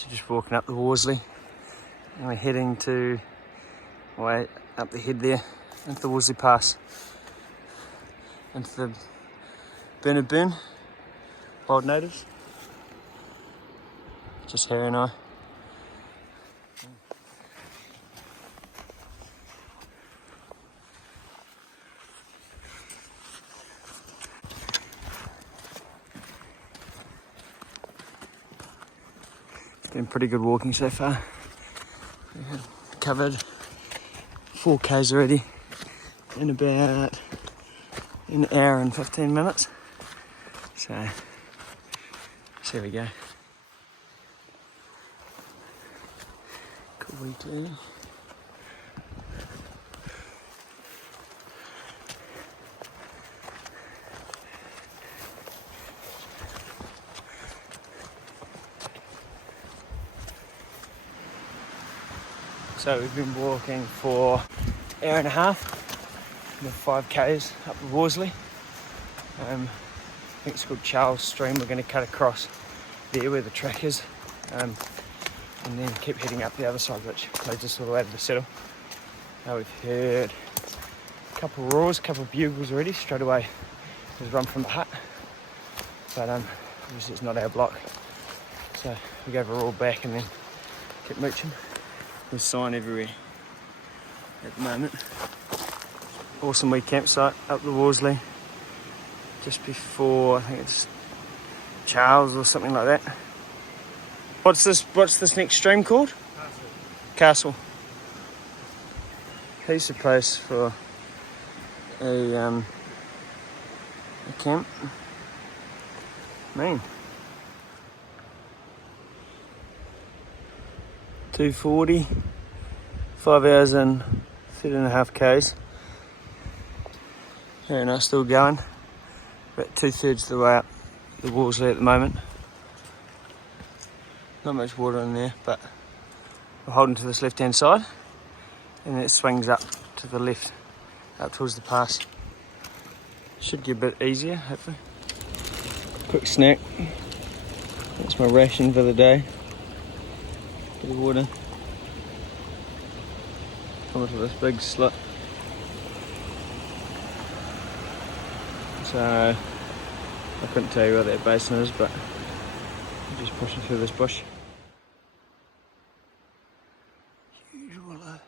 So just walking up the Worsley, and we're heading to way up the head there into the Worsley Pass, into the Bernard Burn, wild natives. Just Harry and I. It's been pretty good walking so far. We have covered 4 k's already in about an hour and 15 minutes. So here we go. Cool wee clearing. So we've been walking for an hour and a half, 5 k's up the Worsley. I think it's called Charles Stream. We're going to cut across there where the track is, and then keep heading up the other side, which leads us all the way to the settle. Now we've heard a couple of roars, a couple of bugles already. Straight away there's a run from the hut, but obviously it's not our block, so we go for a roar back and then keep mooching. There's sign everywhere at the moment. Awesome wee campsite up the Worsley, just before, I think it's Charles or something like that. What's this next stream called? Castle. Piece of place for a camp. Mean. 240, 5 hours and 13.5 k's. Harry and I still going. About 2/3 of the way up the Worsley at the moment. Not much water in there, but we're holding to this left hand side, and then it swings up to the left, up towards the pass. Should get a bit easier, hopefully. Quick snack. That's my ration for the day. Bit of water. Come to this big slit. So I couldn't tell you where that basin is, but I'm just pushing through this bush. Huge willow.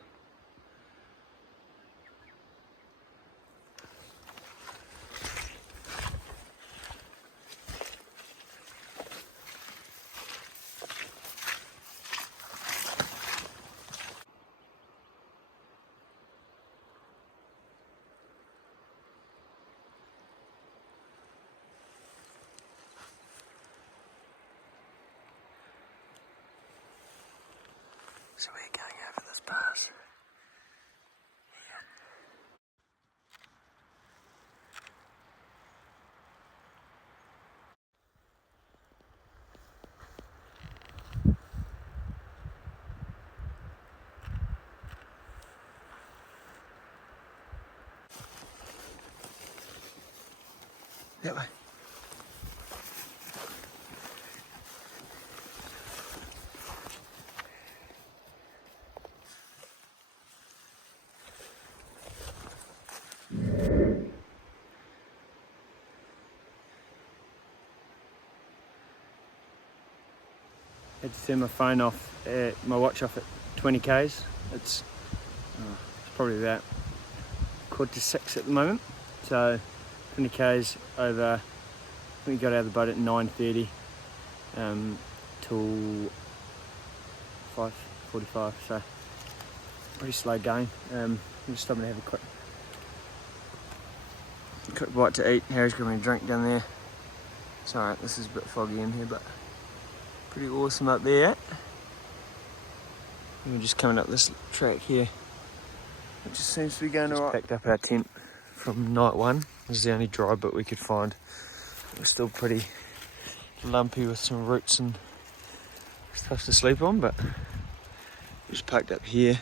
So we're going over this pass. That way. I had to turn my phone off, my watch off at 20 k's. It's probably about 5:45 at the moment. So 20 k's over. I think we got out of the boat at 9:30 till 5:45. So pretty slow going. I'm just stopping to have a quick bite to eat. Harry's got me a drink down there. It's alright, this is a bit foggy in here, but pretty awesome up there. And we're just coming up this track here. It just seems to be going alright. Packed up our tent from night one. This is the only dry bit we could find. It was still pretty lumpy with some roots and stuff to sleep on, but just packed up here.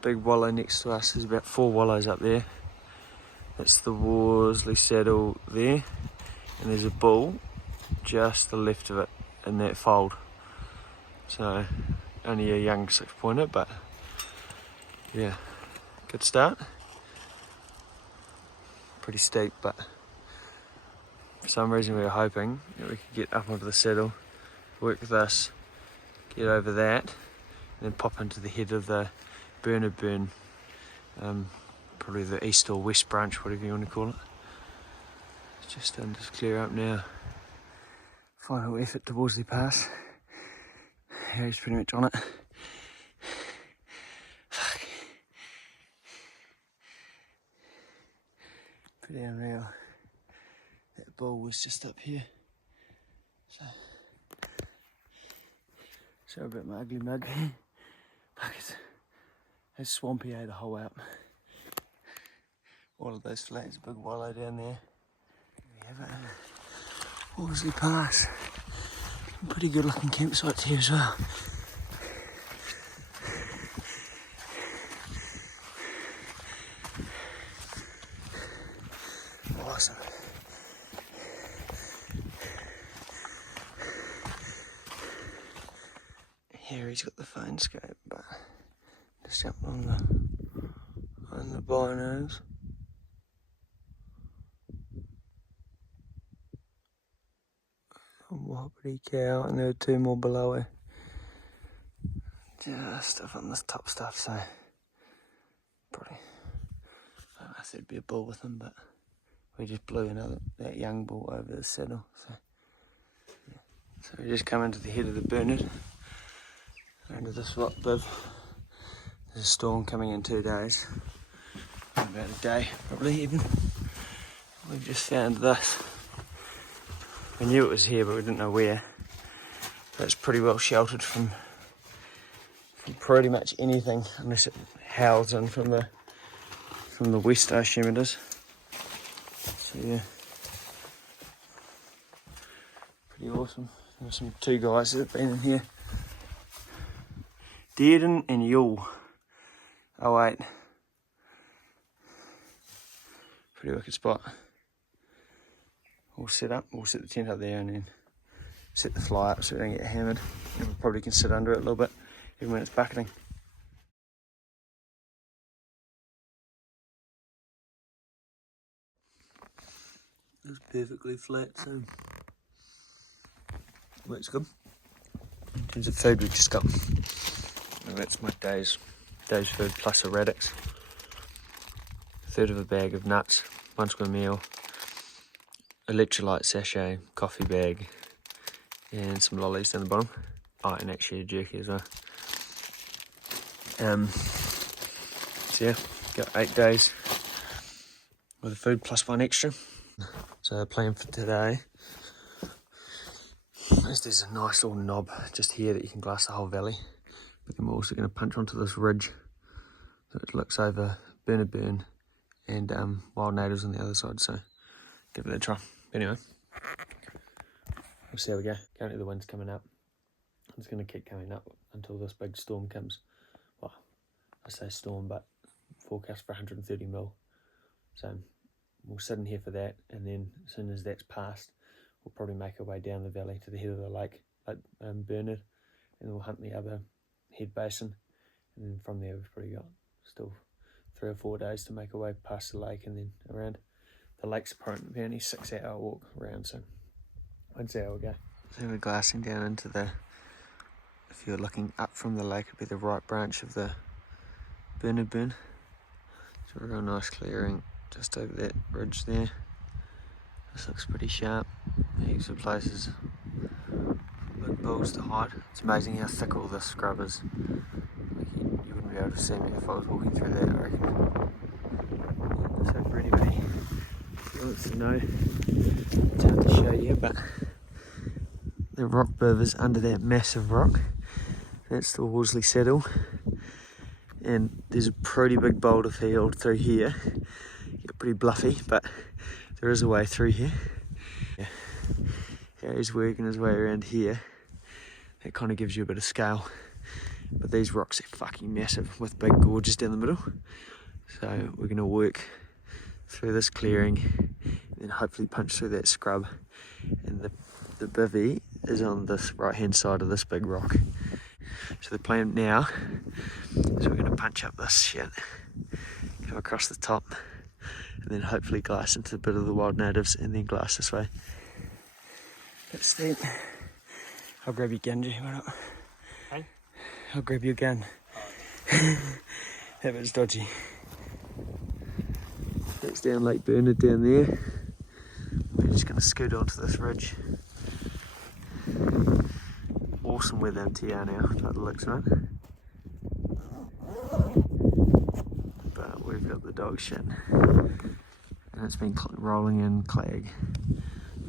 Big wallow next to us. There's about 4 wallows up there. That's the Worsley saddle there, and there's a bull just to the left of it in that fold. So only a young 6-pointer, but yeah, good start. Pretty steep, but for some reason we were hoping that we could get up onto the saddle, work this, get over that, and then pop into the head of the Bernard Burn, probably the east or west branch, whatever you want to call it. It's just starting to clear up now. Final effort to Worsley Pass. Harry's pretty much on it. Fuck. Pretty unreal. That bull was just up here. So a bit of my ugly mug. Fuck, it's swampy, the whole out. All of those flats, big wallow down there. We have it. Worsley Pass. Pretty good looking campsites here as well. Awesome. Harry's got the phone scope, but just jumped on the binos. A Wapiti cow, and there were 2 more below her. Just stuff on this top stuff, so probably I don't know if there'd be a bull with them, but we just blew that young bull over the saddle. So yeah. So we just come into the head of the Bernard, under this rock biv. There's a storm coming in 2 days, about a day probably even. We've just found this. We knew it was here, but we didn't know where. So it's pretty well sheltered from pretty much anything, unless it howls in from the west, I assume it is. So yeah, pretty awesome. There's some 2 guys that have been in here. Dearden and Yule. Oh wait. Pretty wicked spot. We'll set the tent up there and then set the fly up so we don't get hammered. And we probably can sit under it a little bit, even when it's bucketing. It's perfectly flat, so works good. In terms of food, we've just got, that's my day's food plus a radix. 1/3 of a bag of nuts, 1 square meal, electrolyte sachet, coffee bag, and some lollies down the bottom. Oh, and actually a jerky as well. So yeah, got 8 days with the food plus 1 extra. So the plan for today is there's a nice little knob just here that you can glass the whole valley. But then we're also going to punch onto this ridge so it looks over Bernard Burn and wild natives on the other side. So give it a try. Anyway, we'll see how we go. Currently the wind's coming up. It's going to keep coming up until this big storm comes. Well, I say storm, but forecast for 130 mil. So we'll sit in here for that, and then as soon as that's passed, we'll probably make our way down the valley to the head of the lake, like Bernard, and we'll hunt the other head basin, and then from there we've probably got still 3 or 4 days to make our way past the lake and then around. The lake's apparently 6-hour walk around, so I'd say we'll go. So we're glassing down into if you're looking up from the lake, it'd be the right branch of the Bernard Burn. It's a real nice clearing just over that ridge there. This looks pretty sharp. Heaps of places, big bulls to hide. It's amazing how thick all this scrub is. Like you wouldn't be able to see me if I was walking through that, I reckon. So for anybody who wants to know, it's hard to show you, but the rock biv is under that massive rock. That's the Worsley saddle. And there's a pretty big boulder field through here. Get pretty bluffy, but there is a way through here. Yeah. Harry's working his way around here. That kind of gives you a bit of scale. But these rocks are fucking massive with big gorges down the middle. So we're going to work through this clearing and then hopefully punch through that scrub. And the bivvy is on this right hand side of this big rock. So the plan now is we're going to punch up this shit, come across the top, and then hopefully glass into a bit of the wild natives and then glass this way. That's steep. I'll grab your gun, why not? Hey? I'll grab your gun. That bit's dodgy. That's down Lake Bernard down there. We're just going to scoot onto this ridge. Awesome weather in TR now, by the looks of it. But we've got the dog shit. And it's been rolling in clag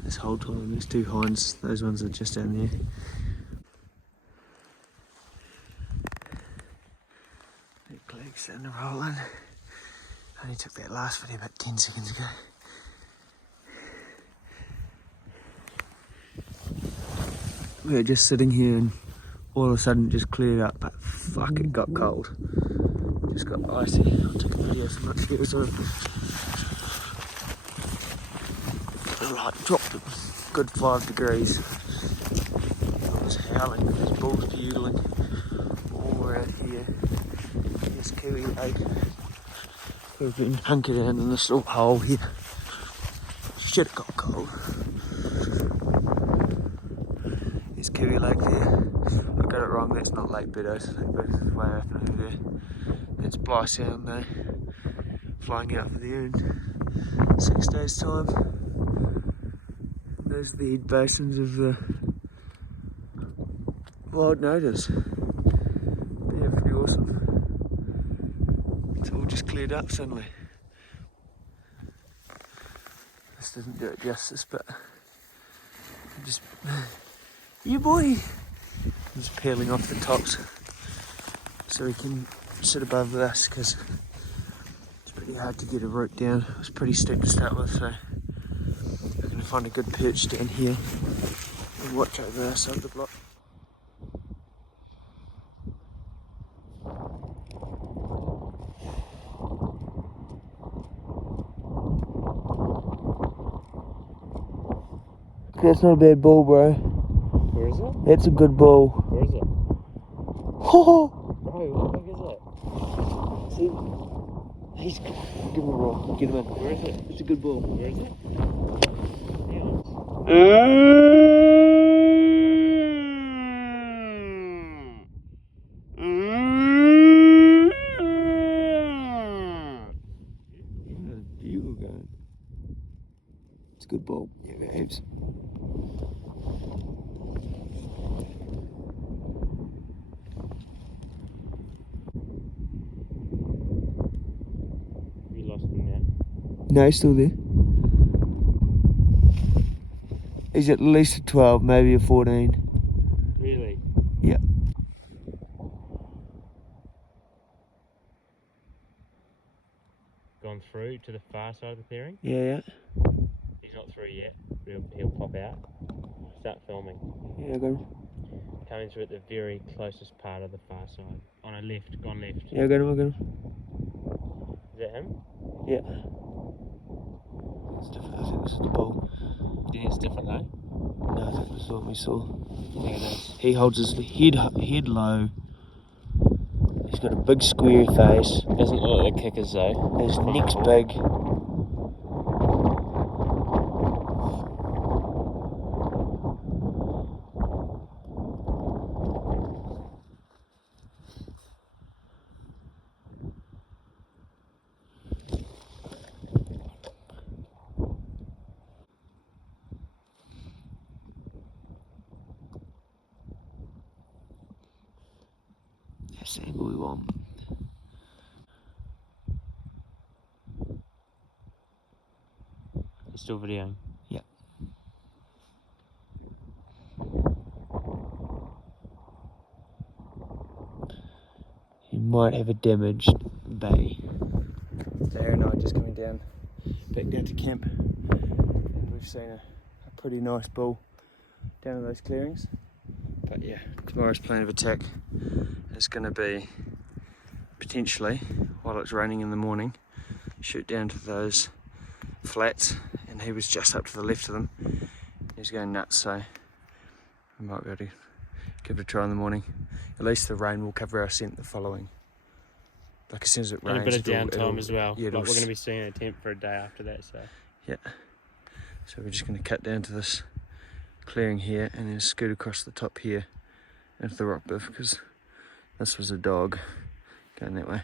this whole time. There's two hinds, those ones are just down there. Big clag starting to roll in. I only took that last video about 10 seconds ago. We were just sitting here and all of a sudden it just cleared up, but fuck, it got cold. Just got icy. I'll take a video so much here as well. The light dropped a good 5 degrees. It was howling, there's bulls bugling all around here. There's Kiwi Lake. We've been hunkered down in this little hole here. Shit, it got cold. There's Kiwi Lake there. I got it wrong, that's not Lake Beddoes. Lake Beddoes is way up over there. That's Bly Sound though. Flying out for there in 6 days' time. And those are the head basins of the wild natives. Yeah, pretty awesome. It's all just cleared up suddenly. This doesn't do it justice, but I'm just, yeah boy, I'm just peeling off the tops so we can sit above this, because it's pretty hard to get a route down. It was pretty steep to start with, so we're going to find a good perch down here and watch over the side of the block. That's not a bad bull, bro. Where is it? That's a good bull. Where is it? Oh! Bro, what the heck is it? See? He's... Give him a roll. Get him in. Where is it? It's a good bull. Where is it? Bugle going. It's a good bull. Yeah, babes. We lost him now. No, he's still there. He's at least a 12, maybe a 14. Really? Yeah. Gone through to the far side of the clearing? Yeah. He's not through yet. He'll pop out. Start filming. Yeah, I got him. Coming through at the very closest part of the far side. On a left, gone left. Yeah, I got him. Is that him? Yeah. It's different. I think this is the bull. Yeah, it's different though. No, I think this is what we saw. Yeah, it is. He holds his head low. He's got a big square face. Doesn't look like the kickers though. His neck's big. That's the angle we want. You're still videoing? Yeah. You might have a damaged bay. So Aaron and I are just coming down, back down to camp, and we've seen a pretty nice bull down in those clearings. But yeah, tomorrow's plan of attack is going to be potentially, while it's raining in the morning, shoot down to those flats, and he was just up to the left of them. He's going nuts, so we might be able to give it a try in the morning. At least the rain will cover our scent the following. Like as soon as it rains, And a bit of it'll- downtime as well. yeah, Like it'll we're going to be seeing a temp for a day after that, so. Yeah. So we're just going to cut down to this clearing here and then scoot across the top here into the rock biv, because this was a dog going that way.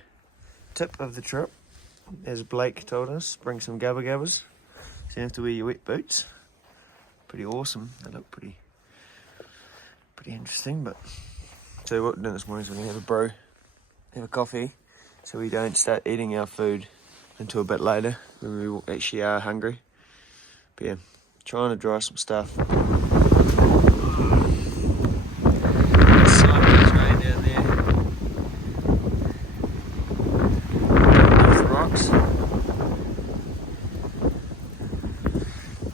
Tip of the trip, as Blake told us, bring some gabba gabbas. So you have to wear your wet boots. Pretty awesome. They look pretty interesting. But so what we're doing this morning is we're going to have a brew, have a coffee, so we don't start eating our food until a bit later when we actually are hungry. But yeah, trying to dry some stuff. Sideways rain down there. Off the rocks.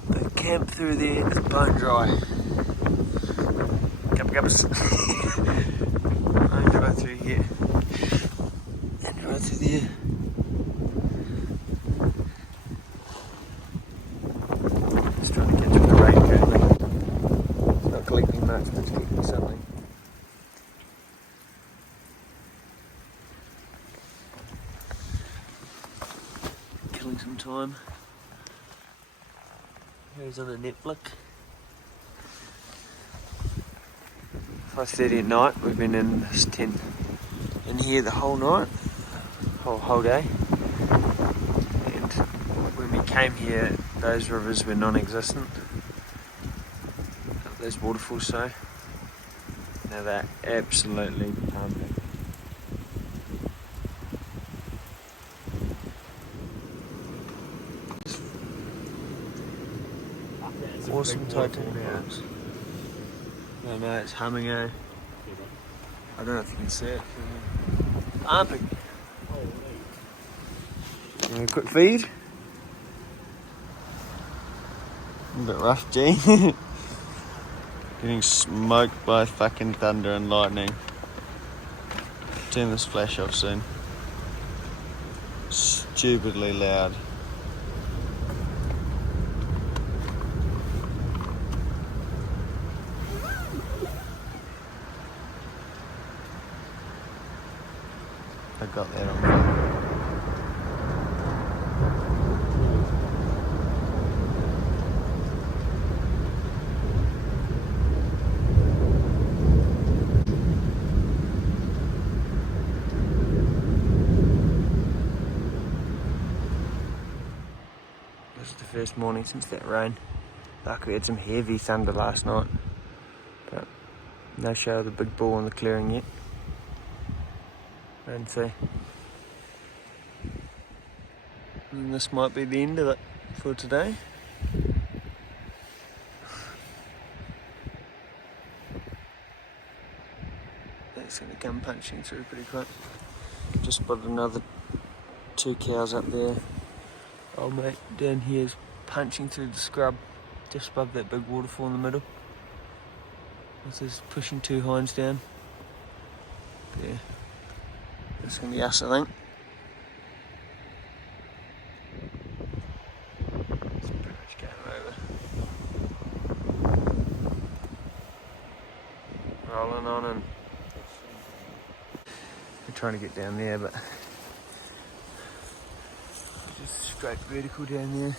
The camp through there is bone dry. Gabba gabbas. Bone dry through here. And right through there. Just trying to catch up with the rain currently. It's not collecting much, but it's collecting something. Killing some time. Here's on a Netflix. 5:30 at night. We've been in this tent in here the whole night, whole day. And when we came here, those rivers were non-existent. Those waterfalls, so now they're absolutely pumping. Awesome Titan house. No, no, it's humming, eh? I don't know if you can see it. Pumping. You want a quick feed? A bit rough, G. Getting smoked by fucking thunder and lightning. Turn this flash off soon. Stupidly loud. I got that on video. This is the first morning since that rain. Like we had some heavy thunder last night, but no show of the big bull in the clearing yet. And see. And this might be the end of it for today. That's going to come punching through pretty quick. Just spotted another 2 cows up there. Old mate down here is punching through the scrub just above that big waterfall in the middle. This is pushing 2 hinds down. Yeah, that's going to be us, I think. It's pretty much going over. Rolling on, and we're trying to get down there, but just straight vertical down there.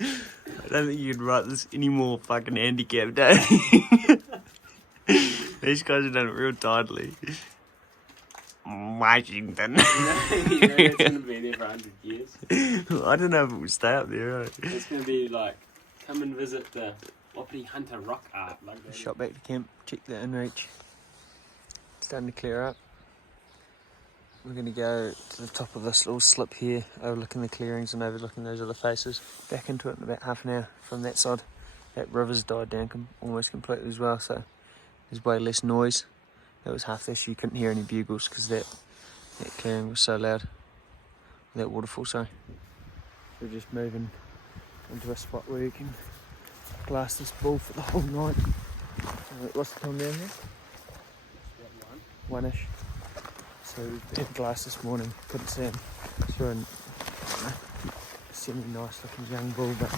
I don't think you could write this any more fucking handicapped, eh? These guys have done it real tidily. Washington. You know it's going to be there for 100 years. I don't know if it will stay up there, right? It's going to be like, come and visit the Wapiti Hunter rock art. Like that. Shot back to camp, check the inreach. It's starting to clear up. We're going to go to the top of this little slip here, overlooking the clearings and overlooking those other faces. Back into it in about half an hour from that side. That river's died down almost completely as well, so there's way less noise. That was half the issue. You couldn't hear any bugles because that clearing was so loud. That waterfall, sorry. We're just moving into a spot where you can glass this bull for the whole night. What's the time down here? One-ish. So we've had glass this morning, couldn't see him. So we're in semi-nice looking young bull, but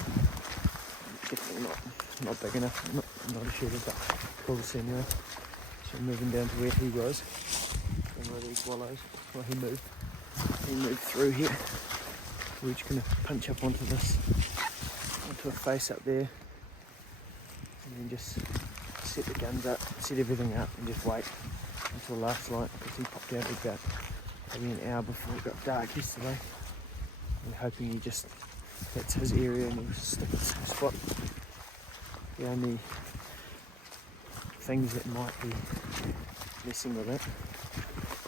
definitely not big enough. Not a shooter, but cool to see anyway. So moving down to where he was, and where these wallows. Well, he moved through here. We're just gonna punch up onto a face up there, and then just set the guns up, set everything up, and just wait until last light, because he popped out about maybe an hour before it got dark yesterday. We're hoping that's his area and he'll stick at the same spot. The only things that might be messing with it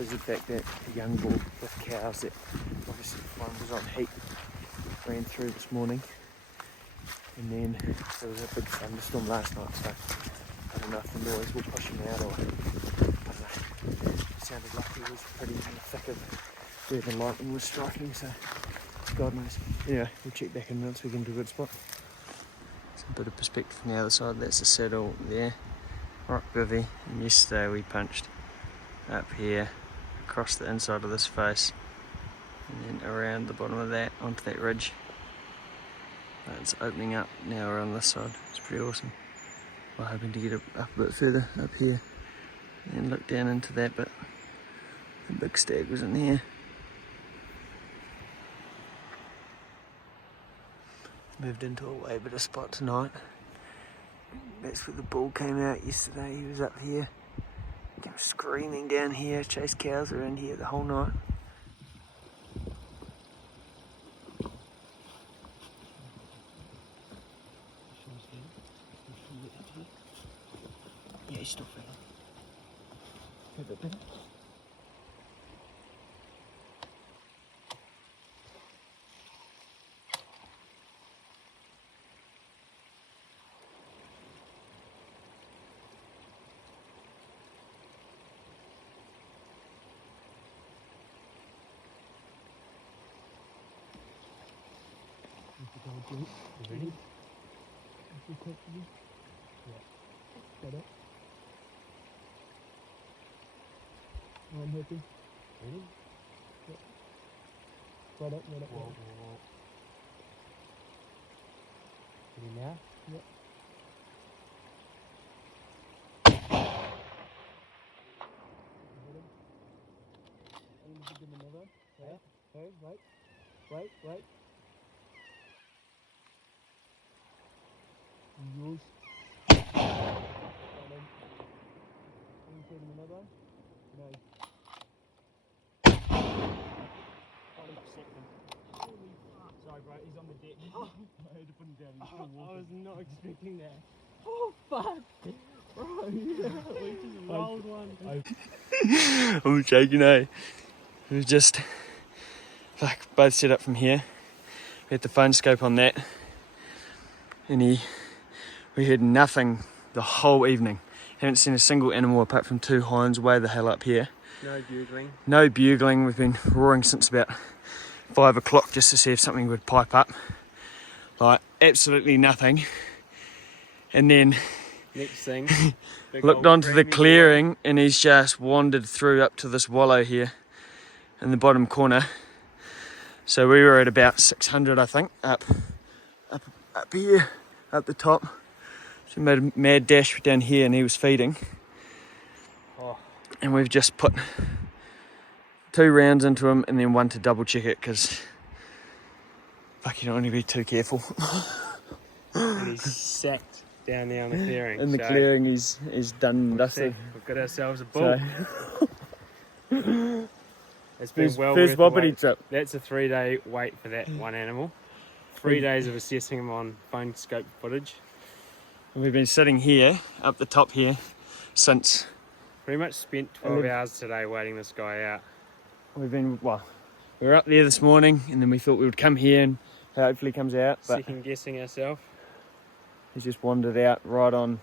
is the fact that the young bull with cows, that obviously one was on heat, ran through this morning, and then there was a big thunderstorm last night, so I don't know if the noise will push him out, or I don't know. It sounded like he was pretty in the thick of where the lightning was striking, so God knows. Anyway, we'll check back in once we get into a good spot. Some bit of perspective from the other side. That's the saddle there, rock bivvy, and yesterday we punched up here across the inside of this face and then around the bottom of that onto that ridge. It's opening up now around this side. It's pretty awesome. We're hoping to get it up a bit further up here and look down into that, but the big stag was in here. Moved into a way better spot tonight. That's where the bull came out yesterday. He was up here. He was screaming down here, chased cows around here the whole night. Yeah, he's still feeling. A bit better. You ready? Yeah. Got it. I'm happy. Ready? Yep. Right up. Whoa. Ready now? Yep. Give him another. Yeah. Hey, wait. Use. Give him another. No. 40%. Sorry, bro, he's on the deck. I had to put him down. He's still walking. I was not expecting that. Oh, fuck! Bro, yeah, we just rolled one. I'm shaking, eh? We just both set up from here. We had the phone scope on that, and we heard nothing the whole evening. Haven't seen a single animal apart from two hinds way the hell up here. No bugling. No bugling. We've been roaring since about 5 o'clock just to see if something would pipe up. Like, absolutely nothing. And then Next thing, looked onto the clearing, and he's just wandered through up to this wallow here in the bottom corner. So we were at about 600, I think, up here, up the top. So we made a mad dash down here, and he was feeding. Oh. And we've just put 2 rounds into him, and then 1 to double check it, because fuck, you don't want to be too careful. And he's sat down there on the clearing. In the clearing, he's done and dusted. We've got ourselves a bull. So It's been well first worth the Wapiti wait. trip. That's a 3-day wait for that one animal. 3 days of assessing him on phone scope footage. And we've been sitting here, up the top here, since Pretty much spent 12 hours today waiting this guy out. we were up there this morning, and then we thought we would come here and hopefully he comes out, but Second guessing ourselves. he's just wandered out right on,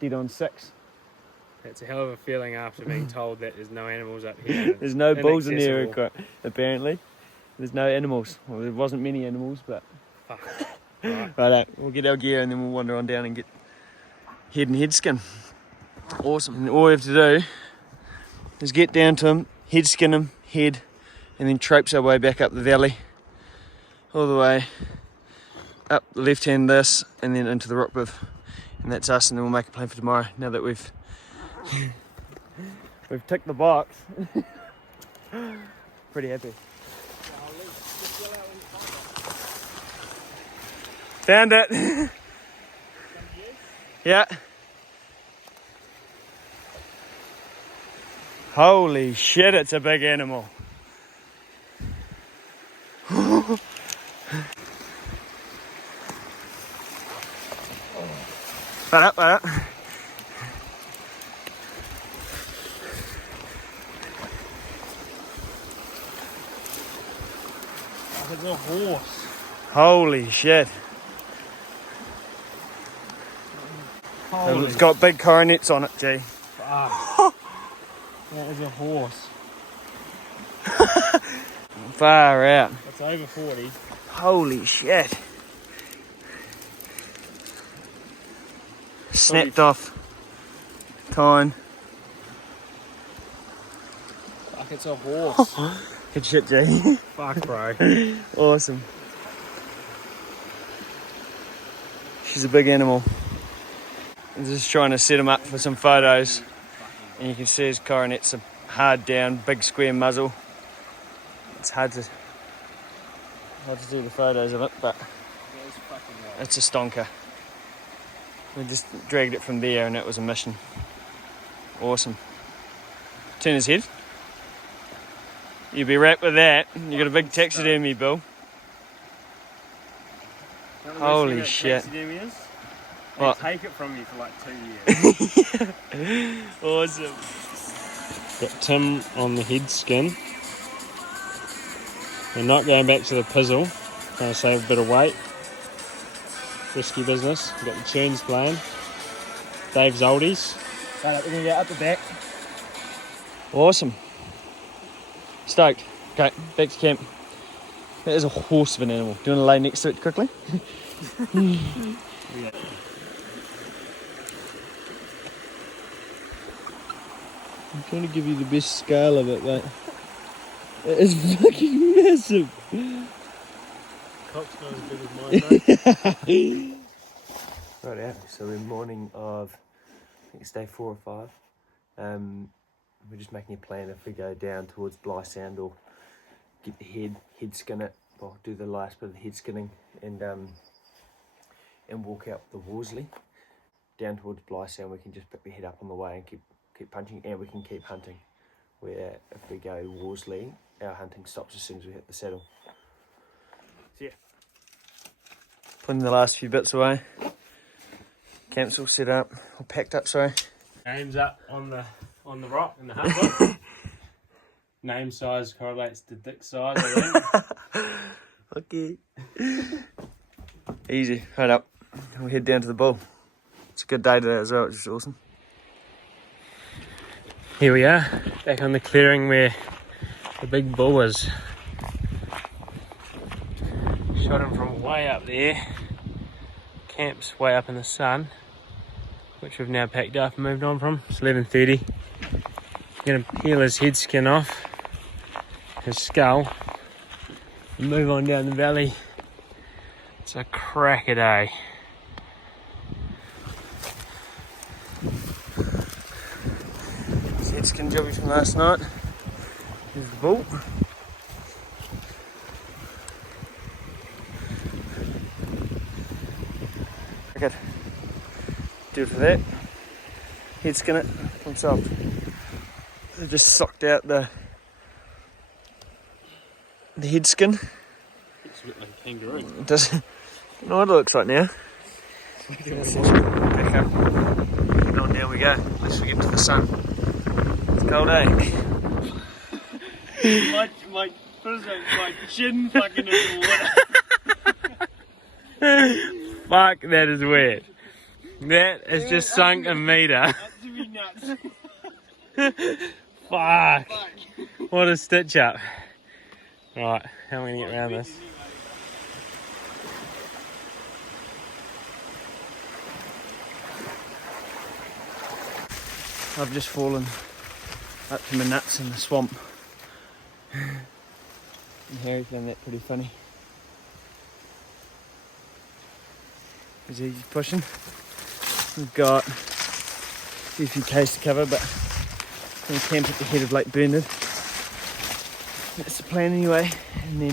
dead on 6. It's a hell of a feeling after being told that there's no animals up here. There's no bulls in there, Inaccessible. apparently. There's no animals. Well, there wasn't many animals, but Fuck. Right. right, we'll get our gear and then we'll wander on down and get head and head skin. Awesome. And all we have to do is get down to him, head skin him, head, and then traipse our way back up the valley all the way up the left hand this and then into the rock biv, and that's us. And then we'll make a plan for tomorrow now that we've ticked the box. Pretty happy. Found it. Yeah. Holy shit, it's a big animal. Right up, right up. It's a horse. Holy shit. Holy It's got big coronets on it, G. fuck. That is a horse. Far out. It's over 40. Holy shit. Snapped off. Tine. Fuck, it's a horse. Good shit, G. Fuck, bro. Awesome. She's a big animal. I'm just trying to set him up for some photos. And you can see his coronets are hard down, big square muzzle. It's hard to do the photos of it, but it's a stonker. We just dragged it from there and it was a mission. Awesome. Turn his head. You'll be wrapped with that. You got a big taxidermy, Bill. Holy shit. Taxidermy is? What? They take it from you for like 2 years. Awesome. Got Tim on the head skin. We're not going back to the pizzle. Trying to save a bit of weight. Risky business. We've got the tunes playing. Dave's oldies. Right, we're going to go up the back. Awesome. Stoked. Okay, back to camp. That is a horse of an animal. Do you want to lay next to it quickly? Yeah. I'm trying to give you the best scale of it, mate. It is fucking massive. Cock's not as big as mine, mate. Right out. So we're morning of, I think it's day 4 or 5. We're just making a plan if we go down towards Bly Sound or get the head skin it, or do the last bit of the head skinning and walk out the Worsley down towards Bly Sound. We can just pick the head up on the way and keep punching, and we can keep hunting. Where if we go Worsley, our hunting stops as soon as we hit the saddle. So yeah, putting the last few bits away. Camp's all set up, all packed up. Sorry. Name's up on the rock in the hut book. Name size correlates to dick size, I think. Okay. Easy. Right up. We'll head down to the bull. It's a good day today as well, which is awesome. Here we are, back on the clearing where the big bull is. Shot him from way up there. Camp's way up in the sun, which we've now packed up and moved on from. It's 11:30. I'm going to peel his head skin off, his skull, and move on down the valley. It's a cracker day. Head skin jobby from last night. Here's the bull. Okay. Do it for that. Head skin it on soft. I just socked out the head skin. It's a bit like a kangaroo. It does. I don't know what it looks like now. Back up. And on down we go. Unless we get to the sun. It's cold, eh? my chin fucking in the water. Fuck, that is weird. That has just sunk a metre. Fuck. What a stitch up. Right, how am I going to get around this? I've just fallen up to my nuts in the swamp. And Harry found that pretty funny. as he's pushing. We've got a few k's to cover, but we're going to camp at the head of Lake Bernard. That's the plan anyway, and then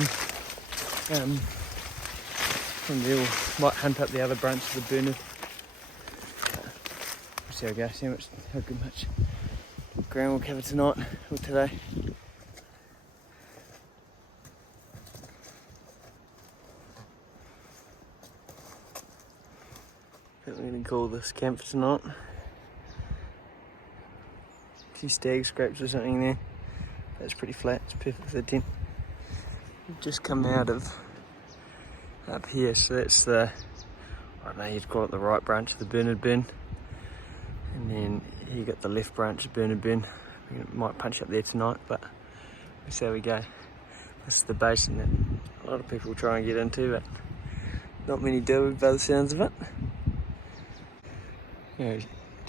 from there we might hunt up the other branch of the Bernard. We'll see how it goes, see how much ground we'll cover tonight or today. I think we're going to call this camp for tonight. A few stag scrapes or something there. That's pretty flat, it's perfect for the tent. We've just come out of up here, so that's the, I don't know, you'd call it the right branch of the Bernard Burn. And then you got the left branch of Bernard Burn. We might punch up there tonight, but we'll see how we go. This is the basin that a lot of people try and get into, but not many do by the sounds of it. Yeah,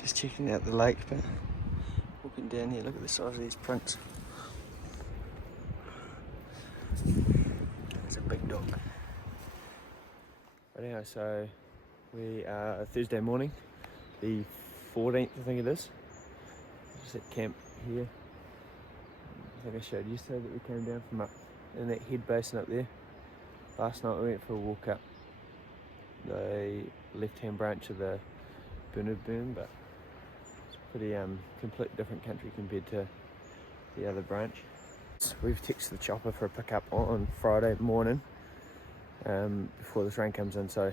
just checking out the lake, but walking down here, look at the size of these prints. It's a big dog. But anyway, so we are Thursday morning, the 14th I think it is. Just at camp here. I think I showed you yesterday that we came down from up in that head basin up there. Last night we went for a walk up the left-hand branch of the Bernard Burn, but it's pretty completely different country compared to the other branch. So we've texted the chopper for a pickup on Friday morning before this rain comes in, so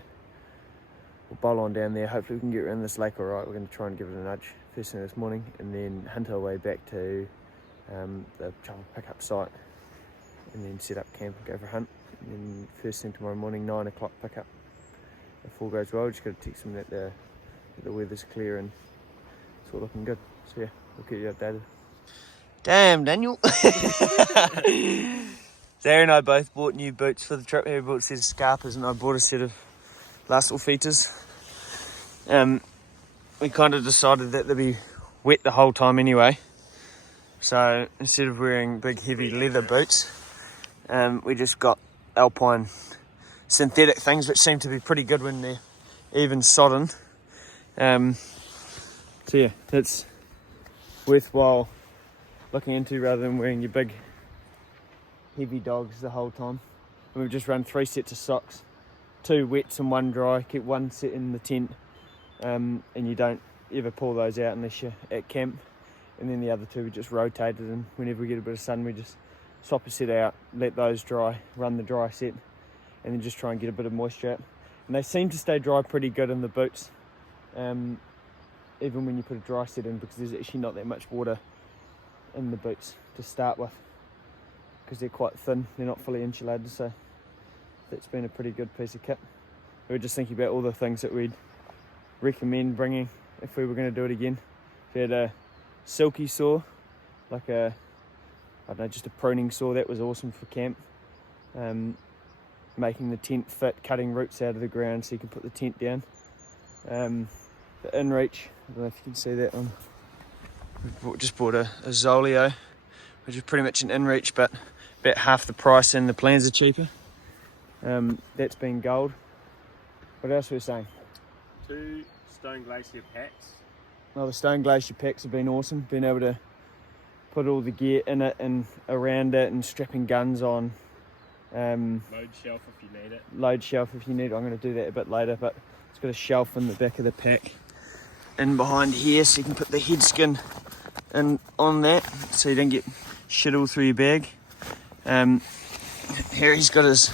we'll bowl on down there. Hopefully we can get around this lake alright. We're going to try and give it a nudge first thing this morning and then hunt our way back to the chopper pickup site and then set up camp and go for a hunt. And then first thing tomorrow morning, 9 o'clock pickup. If all goes well, just got to text them that the weather's clear and it's all looking good. So yeah, we'll keep you updated. Damn, Daniel. Zara and I both bought new boots for the trip. Harry bought a set of Scarpas and I bought a set of Lastle Feeters. We kind of decided that they'd be wet the whole time anyway. So instead of wearing big heavy leather boots, we just got alpine synthetic things which seem to be pretty good when they're even sodden. So yeah, it's worthwhile looking into rather than wearing your big heavy dogs the whole time. And we've just run 3 sets of socks, 2 wets and 1 dry, keep 1 set in the tent, and you don't ever pull those out unless you're at camp. And then the other 2 we just rotated, and whenever we get a bit of sun we just swap a set out, let those dry, run the dry set, and then just try and get a bit of moisture out. And they seem to stay dry pretty good in the boots, even when you put a dry set in, because there's actually not that much water in the boots to start with, because they're quite thin, they're not fully insulated, so that's been a pretty good piece of kit. We were just thinking about all the things that we'd recommend bringing if we were going to do it again. If you had a silky saw, like a, I don't know, just a pruning saw, that was awesome for camp. Making the tent fit, cutting roots out of the ground so you can put the tent down. The inReach, I don't know if you can see that one. We just bought a Zolio, which is pretty much an inReach, but about half the price, and the plans are cheaper. That's been gold. What else were we saying? 2 Stone Glacier packs. Oh, the Stone Glacier packs have been awesome. Being able to put all the gear in it and around it and strapping guns on. Load shelf if you need it. Load shelf if you need it. I'm going to do that a bit later, but it's got a shelf in the back of the pack in behind here, so you can put the head skin in on that so you don't get shit all through your bag. Harry's got his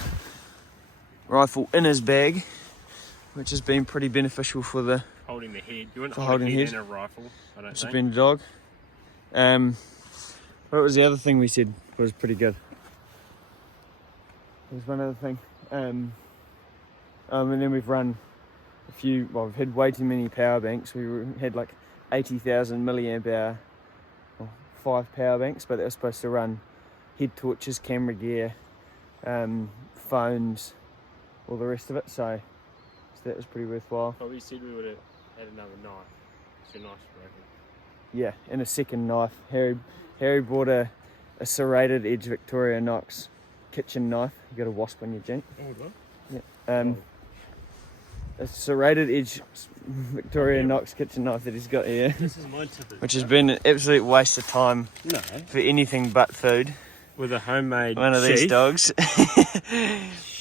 rifle in his bag, which has been pretty beneficial for the Holding the head. You wouldn't for hold a holding head head. in a rifle, I don't Which think. has been a dog. What was the other thing we said was pretty good? There's one other thing. And then we've run a few, well, we've had way too many power banks. We had like 80,000 milliamp hour, well, 5 power banks, but they were supposed to run head torches, camera gear, phones, all the rest of it. So that was pretty worthwhile. But we said we would have had another knife. It's a nice rifle. Yeah, and a second knife. Harry bought a serrated edge Victoria Knox kitchen knife. You got a wasp on your jink. Oh, what? Yeah. a serrated edge Victoria Knox kitchen knife that he's got here. This is my tip. Which has been an absolute waste of time for anything but food. With a homemade one of sheath. These dogs.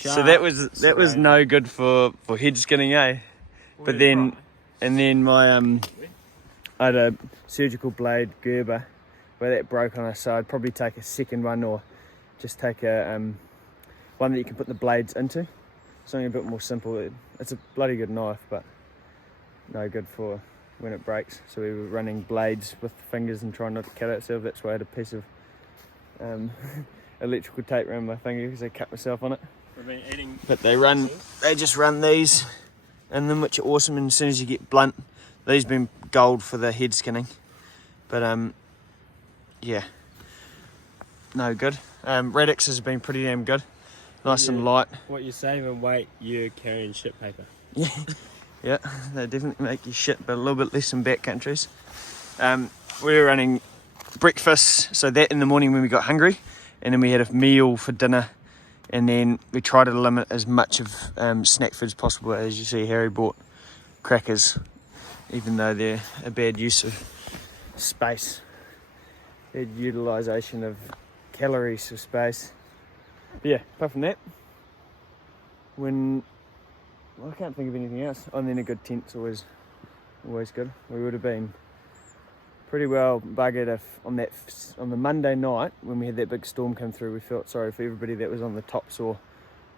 So that was no good for head skinning, eh? But then, and then my I had a surgical blade Gerber where that broke on us, so I'd probably take a second one or just take a one that you can put the blades into. Something a bit more simple. It's a bloody good knife, but no good for when it breaks. So we were running blades with the fingers and trying not to cut itself. That's why I had a piece of electrical tape around my finger because I cut myself on it. We've been eating. But they just run these in them, which are awesome. And as soon as you get blunt, these been gold for the head skinning. But yeah, no good. Radix has been pretty damn good. Nice and light. What you save in weight, you're carrying shit paper. Yeah, they definitely make you shit, but a little bit less in back countries. We were running breakfast, so that in the morning when we got hungry, and then we had a meal for dinner, and then we tried to limit as much of snack food as possible. As you see, Harry bought crackers, even though they're a bad use of space, bad utilisation of calories of space. But yeah, apart from that, I can't think of anything else. And then a good tent's always good. We would have been pretty well buggered if on the Monday night when we had that big storm come through. We felt sorry for everybody that was on the tops or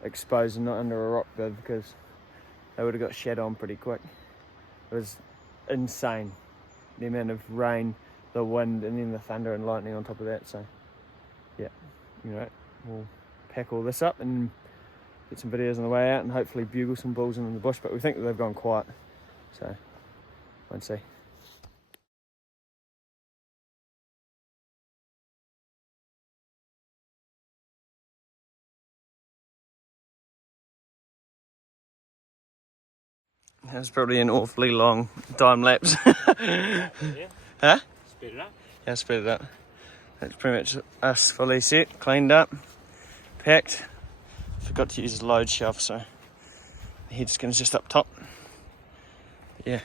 exposed and not under a rock bed, because they would have got shed on pretty quick. It was insane, the amount of rain, the wind, and then the thunder and lightning on top of that. So yeah, we'll pack all this up and get some videos on the way out and hopefully bugle some bulls in the bush, but we think that they've gone quiet, so won't see. That was probably an awfully long time lapse. Yeah. Huh? Speed it up. Yeah, speed it up. That's pretty much us fully set, cleaned up, packed. Forgot to use the load shelf, so the head skin's just up top. But yeah.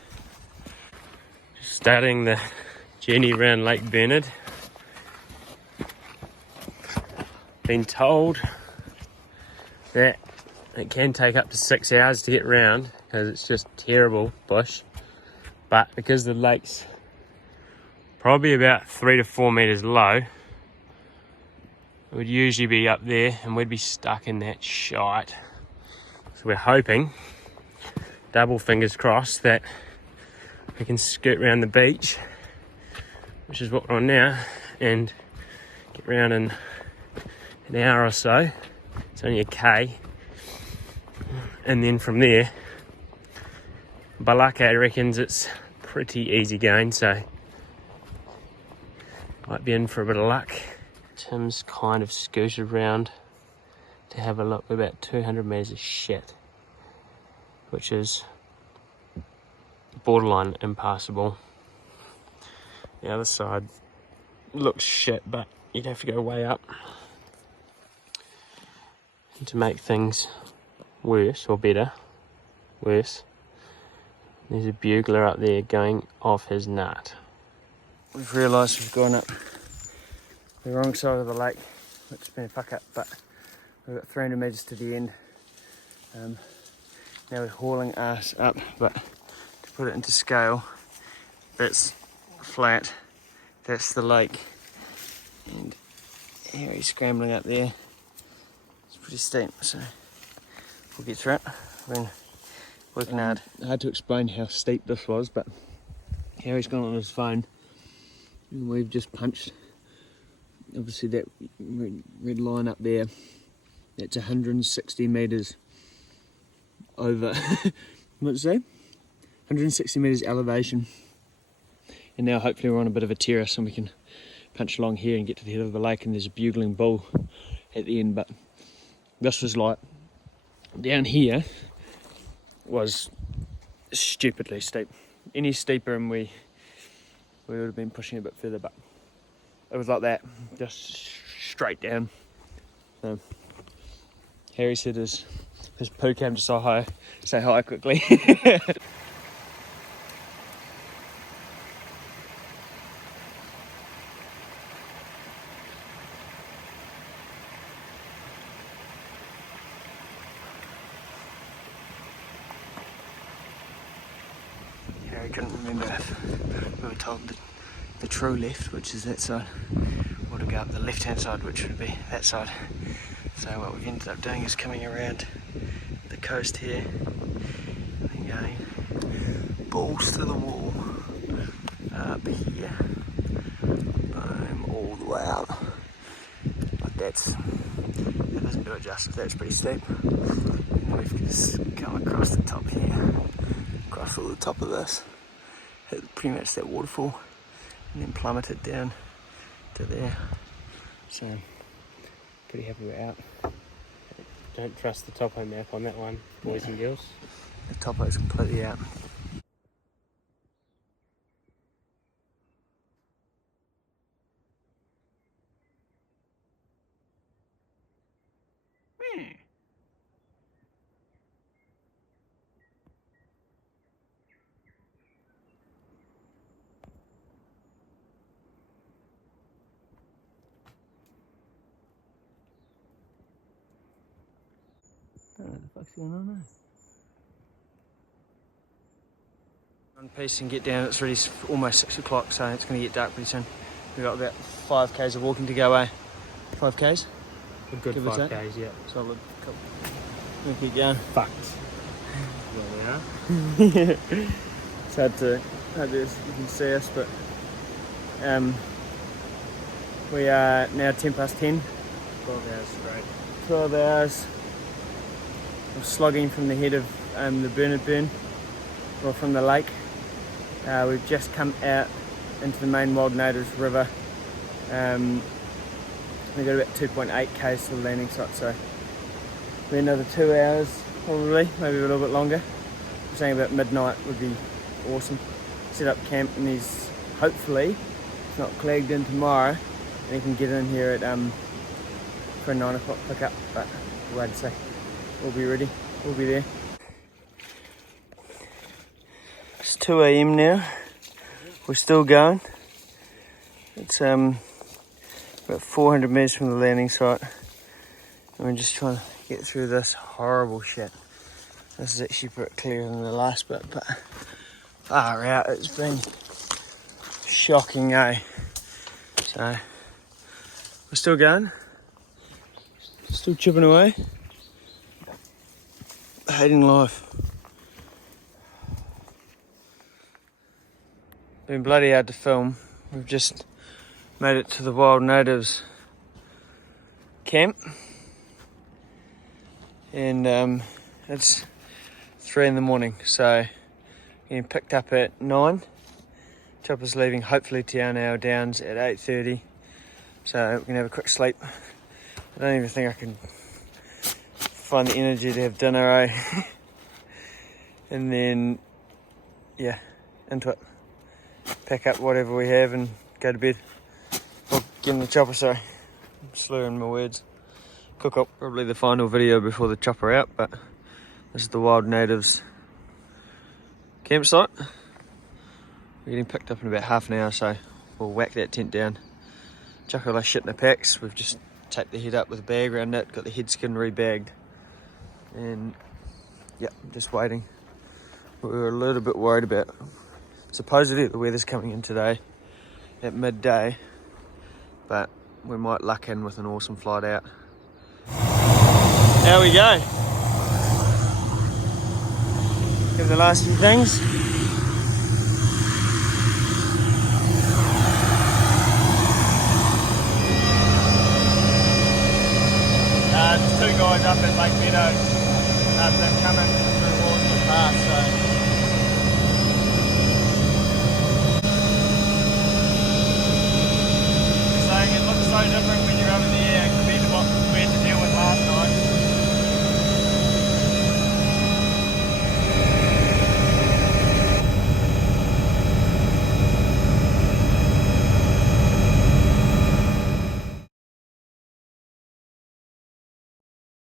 Starting the journey around Lake Bernard. Been told that it can take up to 6 hours to get round because it's just terrible bush. But because the lake's probably about 3 to 4 meters low, it would usually be up there and we'd be stuck in that shite. So we're hoping, double fingers crossed, that we can scoot around the beach, which is what we're on now, and get round in an hour or so. It's only a K. And then from there, Balaka reckons it's pretty easy going, so might be in for a bit of luck. Tim's kind of scooted around to have a look. We're about 200 metres of shit, which is borderline impassable. The other side looks shit, but you'd have to go way up. And to make things worse, or better, worse, there's a bugler up there going off his nut. We've realised we've gone up the wrong side of the lake, which has been a fuck up, but we've got 300 metres to the end. Now we're hauling ass up, but to put it into scale, that's flat, that's the lake, and here he's scrambling up there. It's pretty steep, so we'll get through it. We've been working hard. Hard to explain how steep this was, but Harry's gone on his phone and we've just punched, obviously that red line up there, that's 160 metres over, what's it say? 160 metres elevation. And now hopefully we're on a bit of a terrace and we can punch along here and get to the head of the lake, and there's a bugling bull at the end. But this was like, down here was stupidly steep. Any steeper and we would have been pushing a bit further, but it was like that, just straight down. Harry said his Because Pooh came to say hi quickly. Yeah, I couldn't remember if we were told the true left, which is that side, or to go up the left hand side, which would be that side. So what we've ended up doing is coming around the coast here and then going balls to the wall up here, boom, all the way out. But that doesn't do it justice, that's pretty steep. And we've just come across the top here, across all the top of this, hit pretty much that waterfall, and then plummeted down to there. So pretty happy we're out. Don't trust the topo map on that one, boys and girls. The topo is completely out. I don't know what the fuck's going on there. One piece and get down, it's really almost 6 o'clock, so it's going to get dark pretty soon. We've got about 5 k's of walking to go, 5 k's? A good 5 k's, yeah. Solid. Cool. We'll keep going. Fucked. There we are. It's hard to, you can see us, but we are now 10 past 10. 12 hours straight. 12 hours of slogging from the head of the Bernard Burn, or from the lake. We've just come out into the main Wild Natives River. We've got about 2.8 k's to the landing site, so maybe another 2 hours probably, maybe a little bit longer. I'm saying about midnight would be awesome. Set up camp, and he's hopefully it's not clogged in tomorrow, and he can get in here at for a 9 o'clock pickup, but we'll wait to see. We'll be ready, we'll be there. It's 2 AM now, we're still going. It's about 400 metres from the landing site, and we're just trying to get through this horrible shit. This is actually a bit clearer than the last bit, but far out, it's been shocking, eh? So, we're still going, still chipping away, hating life. Been bloody hard to film. We've just made it to the Wild Natives camp, and it's 3 in the morning, so getting picked up at 9. Chopper's leaving hopefully to our downs at 8:30, so we can have a quick sleep. I don't even think I can find the energy to have dinner, eh? And then, yeah, into it. Pack up whatever we have and go to bed. Or get in the chopper, sorry. I'm slurring my words. Cook up probably the final video before the chopper out, but this is the Wild Natives campsite. We're getting picked up in about half an hour, so we'll whack that tent down. Chuck all our shit in the packs. We've just taped the head up with a bag around it, got the head skin re-bagged. And yeah, just waiting. We were a little bit worried about, supposedly the weather's coming in today at midday, but we might luck in with an awesome flight out. There we go. Give the last few things. There's 2 guys up at Lake Meadows. They're coming through Worsley Pass, so it looks so different